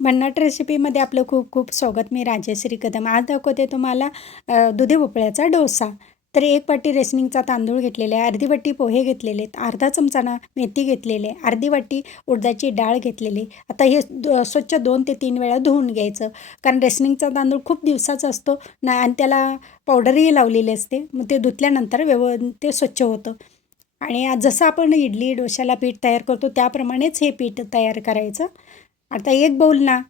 भन्नाट रेसिपीमध्ये आपलं खूप खूप स्वागत. मी राजेश्री कदम आज दाखवते तुम्हाला दुधी भोपळ्याचा डोसा. तर एक वाटी रेसनिंगचा तांदूळ घेतलेले आहे अर्धी वाटी पोहे घेतलेले आहेत अर्धा चमचा ना मेथी घेतलेले आहे अर्धी वाटी उडदाची डाळ घेतलेली आता हे स्वच्छ दोन ते तीन वेळा धुवून घ्यायचं. कारण रेसनिंगचा तांदूळ खूप दिवसाचा असतो ना आणि त्याला पावडरही लावलेली असते. मग ते धुतल्यानंतर व्यव ते स्वच्छ होतं. आणि जसं आपण इडली डोशाला पीठ तयार करतो त्याप्रमाणेच हे पीठ तयार करायचं. आता एक बाऊल ना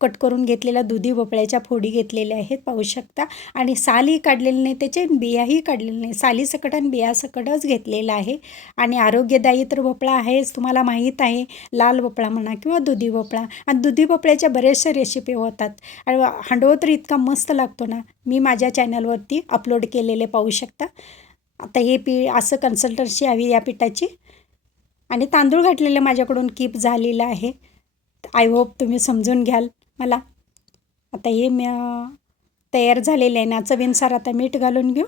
कट करून घेतलेला दुधी भोपळ्याच्या फोडी घेतलेल्या आहेत पाहू शकता. आणि सालही काढलेली नाही त्याचे बियाही काढलेले नाही. साली सकट आणि बियासकटच घेतलेलं आहे. आणि आरोग्यदायी तर भोपळा आहेच तुम्हाला माहीत आहे. लाल भोपळा म्हणा किंवा दुधी भोपळा. आणि दुधी भोपळ्याच्या बऱ्याचशा रेसिपी होतात. आणि हांडवं तर इतका मस्त लागतो ना मी माझ्या चॅनलवरती अपलोड केलेले पाहू शकता. आता हे पी असं कन्सल्टन्सी हवी या पिठाची. आणि तांदूळ घातलेलं माझ्याकडून कीप झालेलं आहे. आय होप तुम्ही समजून घ्याल. मला. आता हे मी तयार झालेले आहे. ना विनसार आता मीठ घालून घेऊ.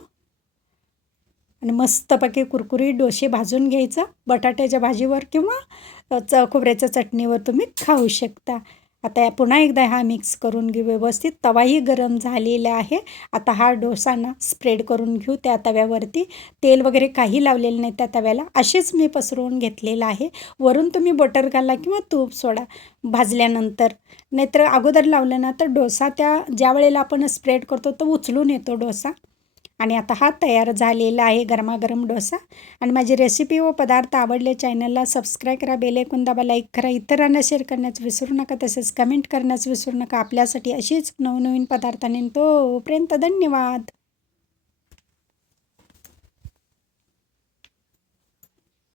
आणि मस्तपैकी कुरकुरी डोसे भाजून घ्यायचं. बटाट्याच्या भाजीवर किंवा च खोबऱ्याच्या चटणीवर तुम्ही खाऊ शकता. आता या पुन्हा एकदा हा मिक्स करून घेऊ व्यवस्थित. तवाही गरम झालेला आहे. आता हा डोसा ना स्प्रेड करून घेऊ त्या तव्यावरती. तेल वगैरे काही लावलेलं नाही त्या तव्याला. असेच मी पसरवून घेतलेलं आहे. वरून तुम्ही बटर घाला किंवा तूप सोडा भाजल्यानंतर. नाहीतर अगोदर लावलं ना तर डोसा त्या ज्या वेळेला आपण स्प्रेड करतो तो उचलून येतो डोसा. आणि आता हा तयार झालेला आहे गरमागरम डोसा. आणि माझी रेसिपी व पदार्थ आवडले चॅनलला सबस्क्राईब करा बेलेकून दाबा लाईक करा. इतरांना शेअर करण्यास विसरू नका तसेच कमेंट करण्यास विसरू नका. आपल्यासाठी अशीच नवनवीन पदार्थांनी तोपर्यंत धन्यवाद.